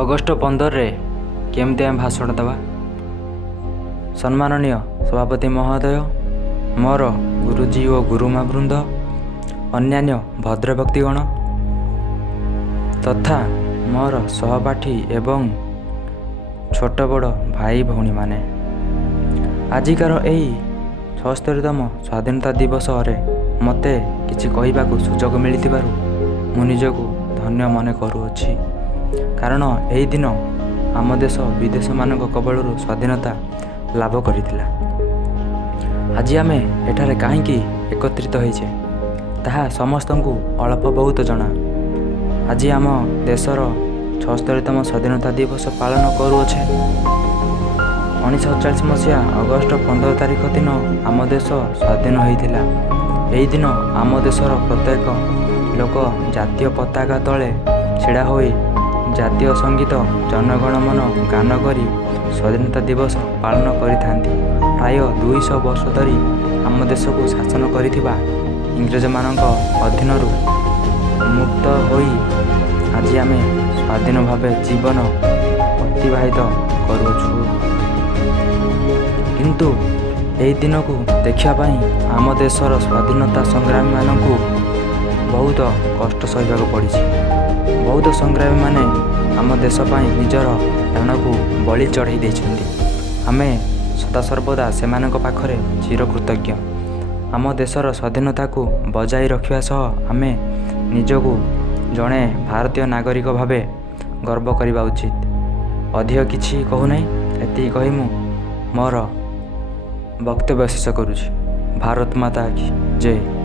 August 15ରେ କେମିତି ଆମେ ଭାଷଣ ଦେବା? ସମ୍ମାନନୀୟ ସଭାପତି ମହୋଦୟ, ମୋର ଗୁରୁଜୀ ଓ ଗୁରୁମା ବୃନ୍ଦ, ଅନ୍ୟାନ୍ୟ ଭଦ୍ରବ୍ୟକ୍ତିଗଣ ତଥା ମୋର ସହପାଠୀ ଏବଂ ଛୋଟ ବଡ଼ ଭାଇ ଭଉଣୀମାନେ, ଆଜିକାର ଏହି 76ତମ ସ୍ୱାଧୀନତା ଦିବସରେ ମୋତେ କିଛି କହିବାକୁ ସୁଯୋଗ ମିଳିଥିବାରୁ ମୁଁ ନିଜକୁ ଧନ୍ୟ ମନେ କରୁଅଛି। କାରଣ ଏହି ଦିନ ଆମ ଦେଶ ବିଦେଶମାନଙ୍କ କବଳରୁ ସ୍ୱାଧୀନତା ଲାଭ କରିଥିଲା। ଆଜି ଆମେ ଏଠାରେ କାହିଁକି ଏକତ୍ରିତ ହୋଇଛେ ତାହା ସମସ୍ତଙ୍କୁ ଅଳ୍ପ ବହୁତ ଜଣା। ଆଜି ଆମ ଦେଶର 76ତମ ସ୍ୱାଧୀନତା ଦିବସ ପାଳନ କରୁଅଛେ। 1947 ମସିହା ଅଗଷ୍ଟ 15 ତାରିଖ ଦିନ ଆମ ଦେଶ ସ୍ୱାଧୀନ ହୋଇଥିଲା। ଏହି ଦିନ ଆମ ଦେଶର ପ୍ରତ୍ୟେକ ଲୋକ ଜାତୀୟ ପତାକା ତଳେ ଛିଡ଼ା ହୋଇ ଜାତୀୟ ସଙ୍ଗୀତ ଜନଗଣମନ ଗାନ କରି ସ୍ୱାଧୀନତା ଦିବସ ପାଳନ କରିଥାନ୍ତି। ପ୍ରାୟ 200 ବର୍ଷ ଧରି ଆମ ଦେଶକୁ ଶାସନ କରିଥିବା ଇଂରେଜମାନଙ୍କ ଅଧୀନରୁ ମୁକ୍ତ ହୋଇ ଆଜି ଆମେ ସ୍ୱାଧୀନ ଭାବେ ଜୀବନ ଅତିବାହିତ କରୁଅଛୁ। କିନ୍ତୁ ଏହି ଦିନକୁ ଦେଖିବା ପାଇଁ ଆମ ଦେଶର ସ୍ୱାଧୀନତା ସଂଗ୍ରାମୀମାନଙ୍କୁ ବହୁତ କଷ୍ଟ ସହିବାକୁ ପଡ଼ିଛି। ବହୁତ ସଂଗ୍ରାମୀମାନେ ଆମ ଦେଶ ପାଇଁ ନିଜର ପ୍ରାଣକୁ ବଳି ଚଢ଼ାଇ ଦେଇଛନ୍ତି। ଆମେ ସଦାସର୍ବଦା ସେମାନଙ୍କ ପାଖରେ ଚିରକୃତଜ୍ଞ। ଆମ ଦେଶର ସ୍ୱାଧୀନତାକୁ ବଜାଇ ରଖିବା ସହ ଆମେ ନିଜକୁ ଜଣେ ଭାରତୀୟ ନାଗରିକ ଭାବେ ଗର୍ବ କରିବା ଉଚିତ। ଅଧିକ କିଛି କହୁନାହିଁ, ଏତିକି କହି ମୁଁ ମୋର ବକ୍ତବ୍ୟ ଶେଷ କରୁଛି। ଭାରତ ମାତା କି ଜୟ।